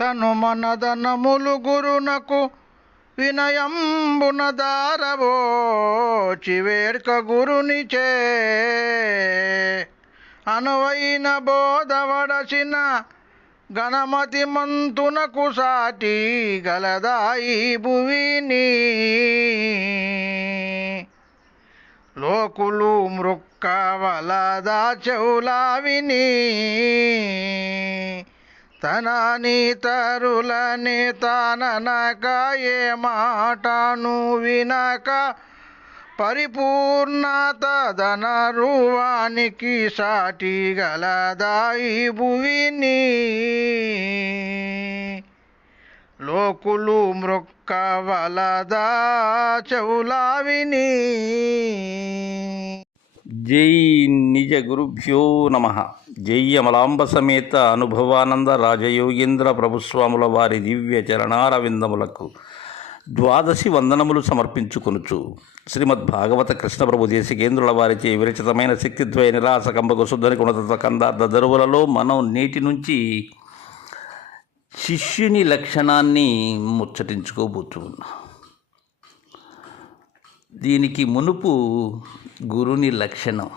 తను మనదనములు గురునకు వినయంబున దారవోచి చివేర్క గురునిచే. అనువైన బోధవడసిన గణమతి మంతునకు సాటి గలదాయి భువిని. లోకులు మృక్క వలదా చెవులా తన తరులని తననక ఏ మాటను వినక పరిపూర్ణత ధనరువానికి సాటి గలదాయి భువిని. లోకులు మృక్క వలదా చెవులా జై నిజ గురుభ్యో నమ. జై అమలాంబ సమేత అనుభవానంద రాజయోగేంద్ర ప్రభుస్వాముల వారి దివ్య చరణారవిందములకు ద్వాదశి వందనములు సమర్పించుకొనుచు. శ్రీమద్ భాగవత కృష్ణ ప్రభు దేశికేంద్రుల వారిచే విరచితమైన శక్తిద్వయ నిరాశ కంబకు శుద్ధని గుణతత్వ కందార్థ దరువులలో మనం నేటి నుంచి శిష్యుని లక్షణాన్ని ముచ్చటించుకోబోతున్నాం. దీనికి మునుపు గురుని లక్షణం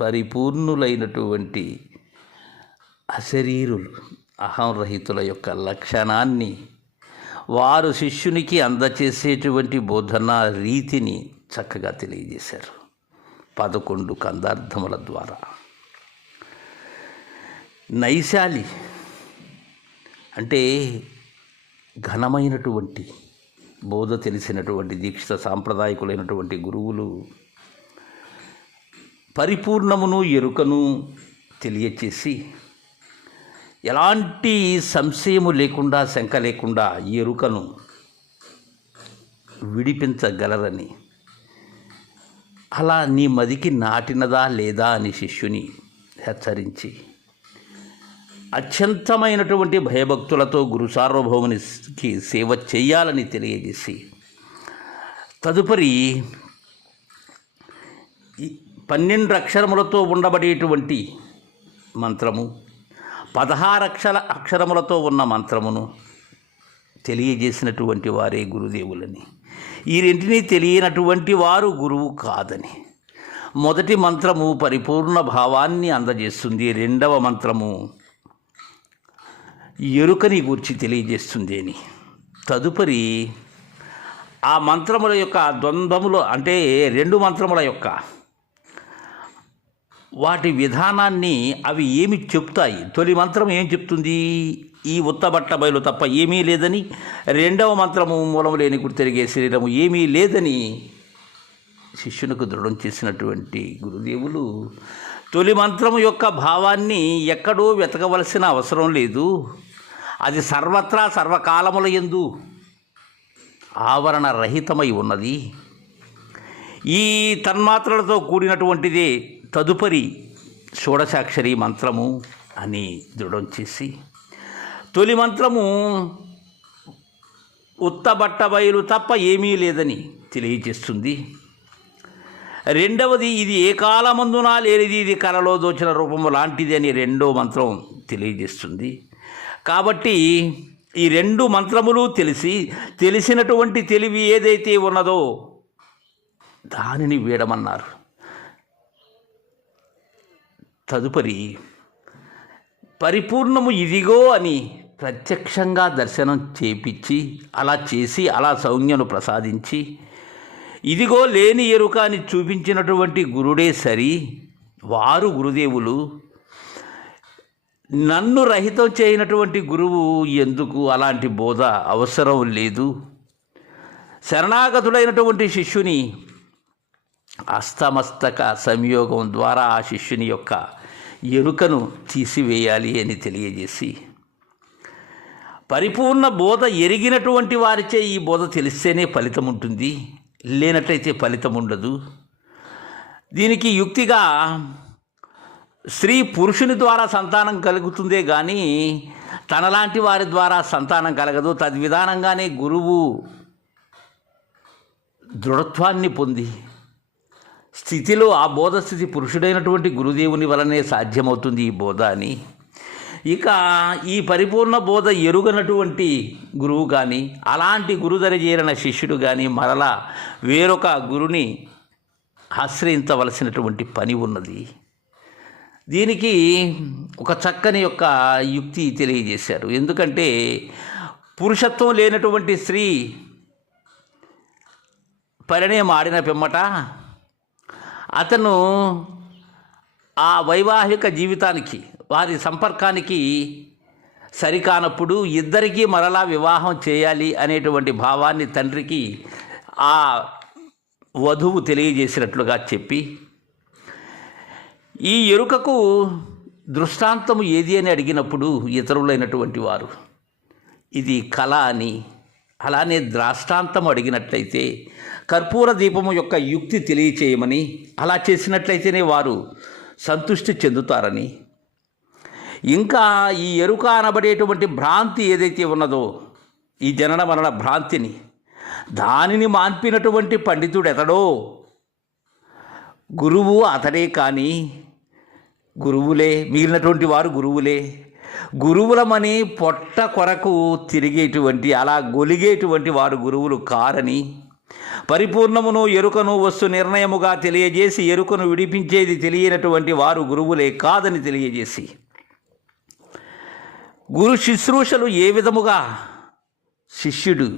పరిపూర్ణులైనటువంటి అశరీరులు అహంరహితుల యొక్క లక్షణాన్ని వారు శిష్యునికి అందచేసేటువంటి బోధనా రీతిని చక్కగా తెలియజేశారు. పదకొండు కందార్థముల ద్వారా. నైశాలి అంటే ఘనమైనటువంటి బోధ తెలిసినటువంటి దీక్షిత సాంప్రదాయకులైనటువంటి గురువులు పరిపూర్ణమును ఎరుకను తెలియచేసి ఎలాంటి సంశయము లేకుండా శంక లేకుండా ఈ ఎరుకను విడిపించగలరని అలా నీ మదికి నాటినదా లేదా అని శిష్యుని హెచ్చరించి అత్యంతమైనటువంటి భయభక్తులతో గురు సార్వభౌమునికి సేవ చేయాలని తెలియజేసి తదుపరి పన్నెండు అక్షరములతో ఉండబడేటువంటి మంత్రము పదహారు అక్షర అక్షరములతో ఉన్న మంత్రమును తెలియజేసినటువంటి వారే గురుదేవులని. ఈ రెంటిని తెలియనటువంటి వారు గురువు కాదని. మొదటి మంత్రము పరిపూర్ణ భావాన్ని అందజేస్తుంది రెండవ మంత్రము ఎరుకని గూర్చి తెలియజేస్తుంది అని. తదుపరి ఆ మంత్రముల యొక్క ద్వంద్వములు అంటే రెండు మంత్రముల యొక్క వాటి విధానాన్ని అవి ఏమి చెప్తాయి? తొలి మంత్రం ఏం చెప్తుంది? ఈ ఉత్తబట్ట బయలు తప్ప ఏమీ లేదని రెండవ మంత్రము మూలము లేని గుర్తు తిరిగే శరీరము ఏమీ లేదని శిష్యునికి దృఢం చేసినటువంటి గురుదేవులు తొలి మంత్రము యొక్క భావాన్ని ఎక్కడో వెతకవలసిన అవసరం లేదు. అది సర్వత్రా సర్వకాలముల ఎందు ఆవరణ రహితమై ఉన్నది. ఈ తన్మాత్రలతో కూడినటువంటిదే తదుపరి షోడశాక్షరి మంత్రము అని దృఢం చేసి తొలి మంత్రము ఉత్తబట్ట బయలు తప్ప ఏమీ లేదని తెలియజేస్తుంది. రెండవది ఇది ఏ కాలమందునా లేనిది ఇది కలలో దోచిన రూపము లాంటిది అని రెండో మంత్రం తెలియజేస్తుంది. కాబట్టి ఈ రెండు మంత్రములు తెలిసి తెలిసినటువంటి తెలివి ఏదైతే ఉన్నదో దానిని వీడమన్నారు. తదుపరి పరిపూర్ణము ఇదిగో అని ప్రత్యక్షంగా దర్శనం చేపించి అలా చేసి అలా సౌజ్ఞను ప్రసాదించి ఇదిగో లేని ఎరుక అని చూపించినటువంటి గురుడే సరి వారు గురుదేవులు నన్ను రహితం చేయనటువంటి గురువు ఎందుకు? అలాంటి బోధ అవసరం లేదు. శరణాగతుడైనటువంటి శిష్యుని అస్తమస్తక సంయోగం ద్వారా ఆ శిష్యుని యొక్క ఎరుకను తీసివేయాలి అని తెలియజేసి పరిపూర్ణ బోధ ఎరిగినటువంటి వారిచే ఈ బోధ తెలిస్తేనే ఫలితం ఉంటుంది. లేనట్లయితే ఫలితం ఉండదు. దీనికి యుక్తిగా స్త్రీ పురుషుని ద్వారా సంతానం కలుగుతుందే కానీ తనలాంటి వారి ద్వారా సంతానం కలగదు. తద్విధానంగానే గురువు దృఢత్వాన్ని పొంది స్థితిలో ఆ బోధ స్థితి పురుషుడైనటువంటి గురుదేవుని వలనే సాధ్యమవుతుంది ఈ బోధ అని. ఇక ఈ పరిపూర్ణ బోధ ఎరుగనటువంటి గురువు కానీ అలాంటి గురుదర చేరిన శిష్యుడు కానీ మరలా వేరొక గురుని ఆశ్రయించవలసినటువంటి పని ఉన్నది. దీనికి ఒక చక్కని యొక్క యుక్తి తెలియజేశారు. ఎందుకంటే పురుషత్వం లేనటువంటి స్త్రీ పరిణయం ఆడిన పిమ్మట అతను ఆ వైవాహిక జీవితానికి వారి సంపర్కానికి సరికానప్పుడు ఇద్దరికీ మరలా వివాహం చేయాలి అనేటువంటి భావాన్ని తండ్రికి ఆ వధువు తెలియజేసినట్లుగా చెప్పి ఈ ఎరుకకు దృష్టాంతము ఏది అని అడిగినప్పుడు ఇతరులైనటువంటి వారు ఇది కళ అని అలానే ద్రాష్టాంతం అడిగినట్లయితే కర్పూర దీపము యొక్క యుక్తి తెలియచేయమని అలా చేసినట్లయితేనే వారు సంతృష్టి చెందుతారని. ఇంకా ఈ ఎరుక అనబడేటువంటి భ్రాంతి ఏదైతే ఉన్నదో ఈ జనన మరణ భ్రాంతిని దానిని మాన్పినటువంటి పండితుడు ఎతడో గురువు అతడే కానీ గురువులే మిగిలినటువంటి వారు గురువులే. గురువులమని పొట్ట కొరకు తిరిగేటువంటి అలా గొలిగేటువంటి వారు గురువులు కారని పరిపూర్ణమును ఎరుకను వస్తు నిర్ణయముగా తెలియజేసి ఎరుకను విడిపించేది తెలియనటువంటి వారు గురువులే కాదని తెలియజేసి. గురు శుశ్రూషలు ఏ విధముగా శిష్యుడు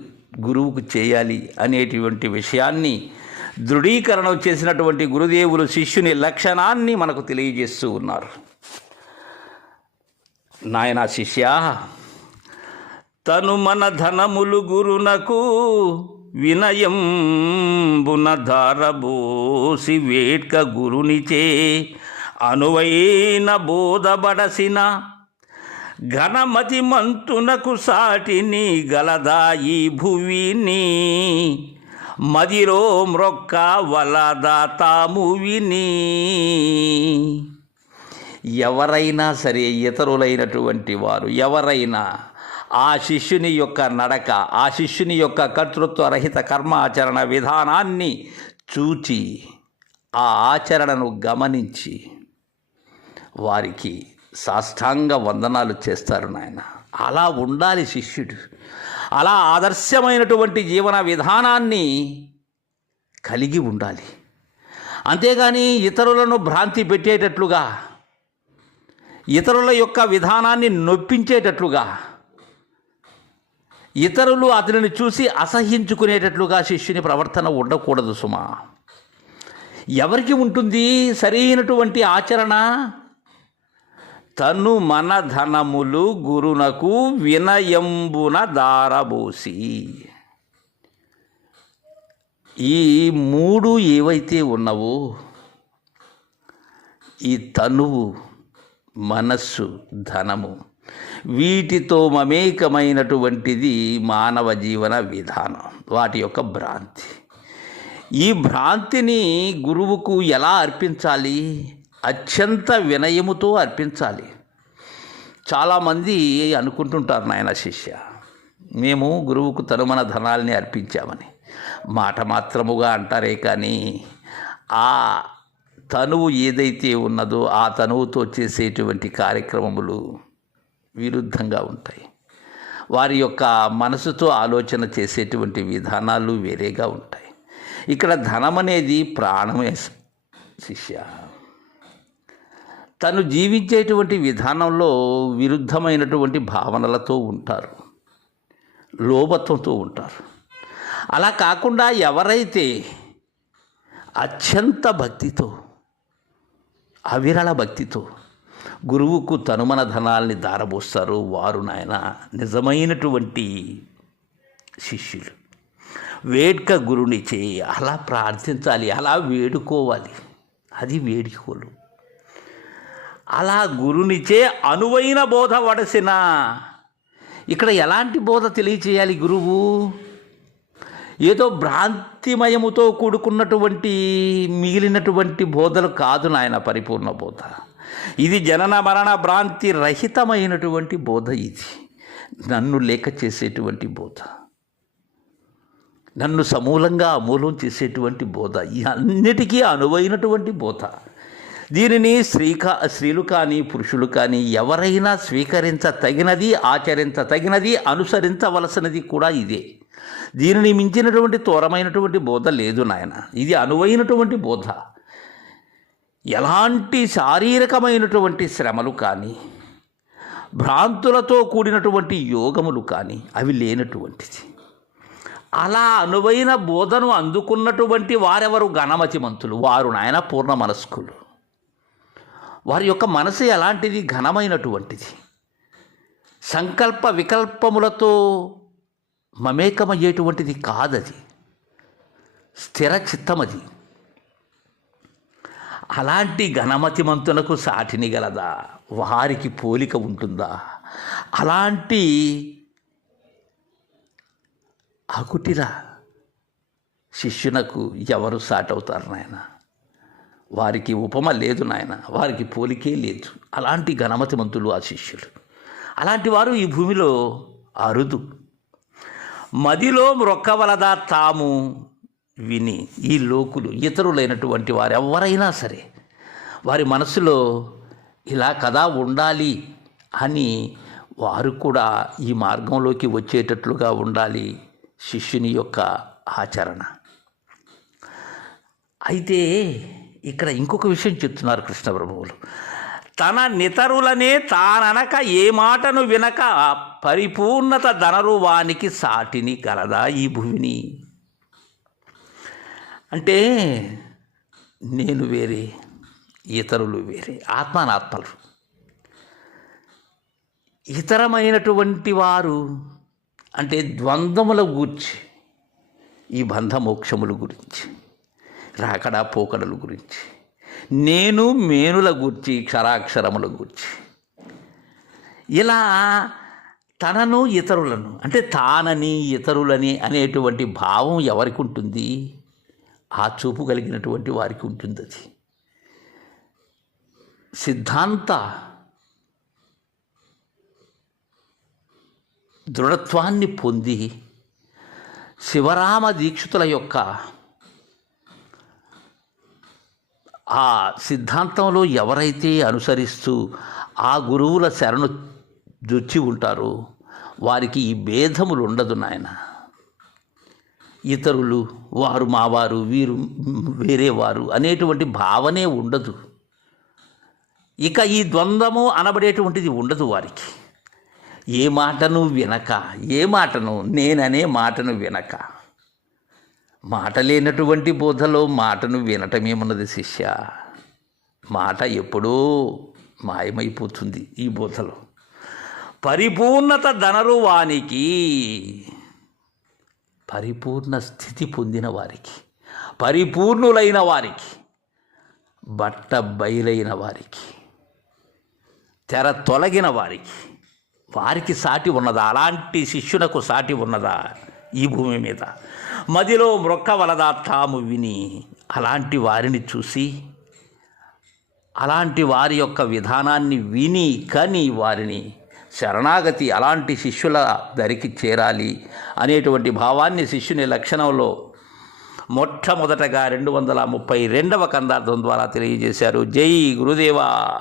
గురువుకు చేయాలి అనేటువంటి విషయాన్ని దృఢీకరణ చేసినటువంటి గురుదేవులు శిష్యుని లక్షణాన్ని మనకు తెలియజేస్తూ ఉన్నారు. నాయన శిష్య తను మన ధనములు గురునకు వినయంబున ధారబోసి వేట్క గురునిచే అనువైన బోధబడసిన ఘనమతి మంతునకు సాటిని గలదాయి భువిని మదిలో మ్రొక్క వలదాతాము విని. ఎవరైనా సరే ఇతరులైనటువంటి వారు ఎవరైనా ఆ శిష్యుని యొక్క నడక ఆ శిష్యుని యొక్క కర్తృత్వ రహిత కర్మాచరణ విధానాన్ని చూచి ఆ ఆచరణను గమనించి వారికి సాష్టాంగ వందనాలు చేస్తారు నాయన. అలా ఉండాలి శిష్యుడు. అలా ఆదర్శమైనటువంటి జీవన విధానాన్ని కలిగి ఉండాలి. అంతేగాని ఇతరులను భ్రాంతి పెట్టేటట్లుగా ఇతరుల యొక్క విధానాన్ని నొప్పించేటట్లుగా ఇతరులు అతనిని చూసి అసహించుకునేటట్లుగా శిష్యుని ప్రవర్తన ఉండకూడదు సుమా. ఎవరికి ఉంటుంది సరైనటువంటి ఆచరణ? తను మన ధనములు గురునకు వినయంబున దారబోసి. ఈ మూడు ఏవైతే ఉన్నవో ఈ తనువు మనస్సు ధనము వీటితో మమేకమైనటువంటిది మానవ జీవన విధానం వాటి యొక్క భ్రాంతి. ఈ భ్రాంతిని గురువుకు ఎలా అర్పించాలి? అత్యంత వినయముతో అర్పించాలి. చాలామంది అనుకుంటుంటారు నాయన శిష్య మేము గురువుకు తనుమన ధనాల్ని అర్పించామని. మాట మాత్రముగా అంటారే కానీ ఆ తనువు ఏదైతే ఉన్నదో ఆ తనువుతో చేసేటువంటి కార్యక్రమములు విరుద్ధంగా ఉంటాయి. వారి యొక్క మనసుతో ఆలోచన చేసేటువంటి విధానాలు వేరేగా ఉంటాయి. ఇక్కడ ధనం అనేది ప్రాణమే శిష్య. తను జీవించేటువంటి విధానంలో విరుద్ధమైనటువంటి భావనలతో ఉంటారు. లోభత్వంతో ఉంటారు. అలా కాకుండా ఎవరైతే అత్యంత భక్తితో అవిరళ భక్తితో గురువుకు తనుమన ధనాల్ని దారబోస్తారు వారు నాయన నిజమైనటువంటి శిష్యులు. వేడుక గురుని చేయి అలా ప్రార్థించాలి అలా వేడుకోవాలి. అది వేడుకోలు. అలా గురునిచే అనువైన బోధ వడసిన. ఇక్కడ ఎలాంటి బోధ తెలియచేయాలి గురువు? ఏదో భ్రాంతిమయముతో కూడుకున్నటువంటి మిగిలినటువంటి బోధలు కాదు నాయన పరిపూర్ణ బోధ. ఇది జనన మరణ భ్రాంతి రహితమైనటువంటి బోధ ఇది. నన్ను లేక చేసేటువంటి బోధ. నన్ను సమూలంగా అమూలం చేసేటువంటి బోధ. ఈ అన్నిటికీ అనువైనటువంటి బోధ. దీనిని స్త్రీకా స్త్రీలు కానీ పురుషులు కానీ ఎవరైనా స్వీకరించ తగినది ఆచరించ తగినది అనుసరించవలసినది కూడా ఇదే. దీనిని మించినటువంటి తోరమైనటువంటి బోధ లేదు నాయన. ఇది అనువైనటువంటి బోధ. ఎలాంటి శారీరకమైనటువంటి శ్రమలు కానీ భ్రాంతులతో కూడినటువంటి యోగములు కానీ అవి లేనటువంటిది. అలా అనువైన బోధను అందుకున్నటువంటి వారెవరు ఘనమతిమంతులు? వారు నాయన పూర్ణ మనస్కులు వారి యొక్క మనసు ఎలాంటిది? ఘనమైనటువంటిది. సంకల్ప వికల్పములతో మమేకమయ్యేటువంటిది కాదది. స్థిర చిత్తమది. అలాంటి ఘనమతిమంతులకు సాటిని గలదా? వారికి పోలిక ఉంటుందా? అలాంటి అకుటిల శిష్యునకు ఎవరు సాటవుతారు నాయన? వారికి ఉపమ లేదు నాయన వారికి పోలికే లేదు. అలాంటి ఘనమతిమంతులు ఆ శిష్యులు అలాంటి వారు ఈ భూమిలో అరుదు. మదిలో మ్రొక్కవలదా తాము విని ఈ లోకులు ఇతరులైనటువంటి వారు ఎవరైనా సరే వారి మనసులో ఇలా కదా ఉండాలి అని వారు కూడా ఈ మార్గంలోకి వచ్చేటట్లుగా ఉండాలి శిష్యుని యొక్క ఆచరణ. అయితే ఇక్కడ ఇంకొక విషయం చెప్తున్నారు కృష్ణ ప్రభువులు. తన నితరులనే తాననక ఏ మాటను వినక పరిపూర్ణత ధనరువానికి సాటిని కలదా ఈ భూమిని అంటే నేను వేరే ఇతరులు వేరే ఆత్మానాత్మలు. ఇతరమైనటువంటి వారు అంటే ద్వంద్వముల గూర్చి ఈ బంధమోక్షముల గురించి. రాకడా పోకడల గురించి. నేను మేనుల గూర్చి క్షరాక్షరముల గూర్చి. ఇలా తనను ఇతరులను అంటే తానని ఇతరులని అనేటువంటి భావం ఎవరికి ఉంటుంది ఆ చూపు కలిగినటువంటి వారికి ఉంటుంది అది సిద్ధాంత దృఢత్వాన్ని పొంది శివరామ దీక్షితుల యొక్క ఆ సిద్ధాంతంలో ఎవరైతే అనుసరిస్తూ ఆ గురువుల శరణు జొచ్చి ఉంటారో వారికి ఈ భేదములు ఉండదు నాయన. ఇతరులు వారు మావారు వీరు వేరేవారు అనేటువంటి భావనే ఉండదు. ఇక ఈ ద్వంద్వము అనబడేటువంటిది ఉండదు వారికి. ఏ మాటను వినక ఏ మాటను నేననే మాటను వినక మాట లేనటువంటి బోధలో మాటను వినటమేమున్నది శిష్య? మాట ఎప్పుడూ మాయమైపోతుంది ఈ బోధలో. పరిపూర్ణత ధనరు వానికి పరిపూర్ణ స్థితి పొందిన వారికి పరిపూర్ణులైన వారికి బట్ట బయలైన వారికి తెర తొలగిన వారికి వారికి సాటి ఉన్నదా? అలాంటి శిష్యునకు సాటి ఉన్నదా? ఈ భూమి మీద. మదిలో మ్రొక్కవలదా తాము విని అలాంటి వారిని చూసి అలాంటి వారి యొక్క విధానాన్ని విని కని వారిని శరణాగతి అలాంటి శిష్యుల దరికి చేరాలి అనేటువంటి భావాన్ని శిష్యుని లక్షణంలో మొట్టమొదటగా రెండు వందల ముప్పై రెండవ కందార్థం ద్వారా తెలియజేశారు. జై గురుదేవా!